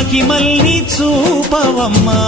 మహిమల్ని చూపవమ్మా.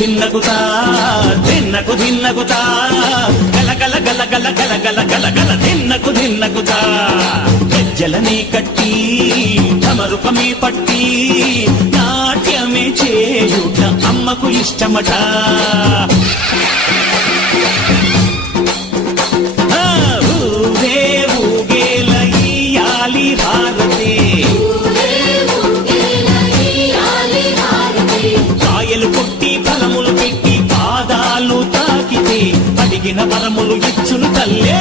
ధిన్నగుతా ధిన్నకు ధిన్నగుతా గల గల గల గల గల గల గల గల ధిన్నగుతా గజ్జలనే కట్టి ఢమరుకమే పట్టి నాట్యమే చేయుట అమ్మకు ఇష్టమట. ఊరే ఊగేల ఇయ్యాలి హారతి, కాయలు కొట్టి ఫలములు పెట్టి పాదాలు తాకితే అడిగిన వరములు ఇచ్చును తల్లే.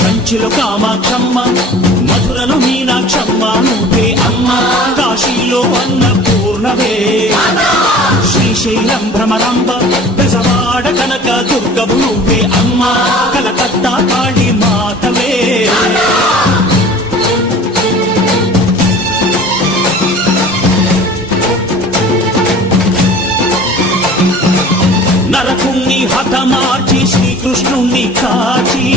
కంచిలో కామాక్షమ్మ, మధురలో మీనాక్షమ్మ నువ్వే అమ్మ, కాశీలో అన్నపూర్ణవే, శ్రీశైలం భ్రమరాంబ, బెజవాడ కనక దుర్గవు నువ్వే అమ్మ, కలకత్తా కాళీ మాతవే. నరకుణ్ణి హతమార్చి శ్రీకృష్ణుణ్ణి కాచి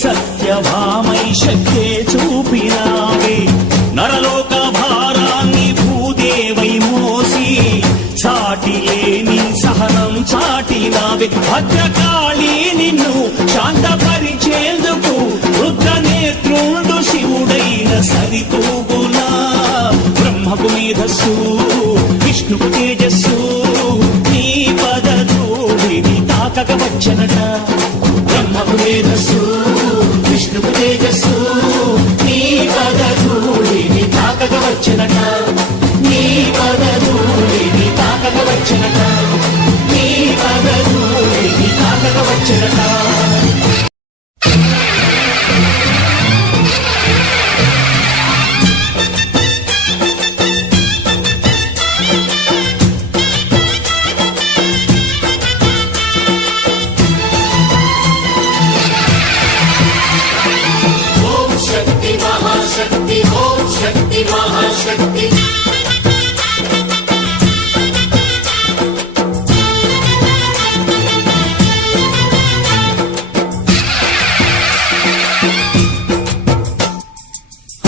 సత్యభామై శక్తే చూపినావే, నరలోక భారాన్ని భూదేవై మోసి చాటి లేని సహనం చాటినావే. భద్రకాళి నిన్ను శాంతపరిచేందుకు రుద్రనేత్రుండు శివుడైన సరితూగునా. బ్రహ్మకు మేధస్సు విష్ణుకు తేజస్సు నీ పదధూళిని తాకక వచ్చనట. బ్రహ్మకు మేధస్సు విష్ణుకు తేజస్సు నీ పదధూళిని తాకక వచ్చనట. నీ పదధూళిని తాకక వచ్చనట. నీ పదధూళిని తాకక వచ్చనట.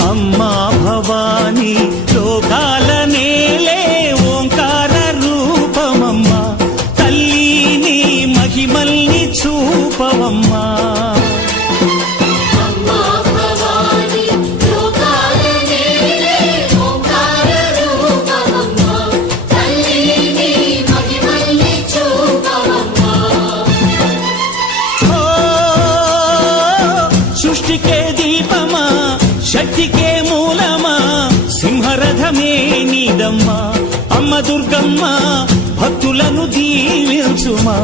అమ్మా భవాని లోకాల నేలే ఓంకార రూపమమ్మా, తల్లిని మహిమల్ని చూపవమ్మా. సృష్టికే దీపమా, శక్తికే మూలమా, సింహరథమే నీదమ్మా. అమ్మ దుర్గమ్మ భక్తులను దీవించుమా.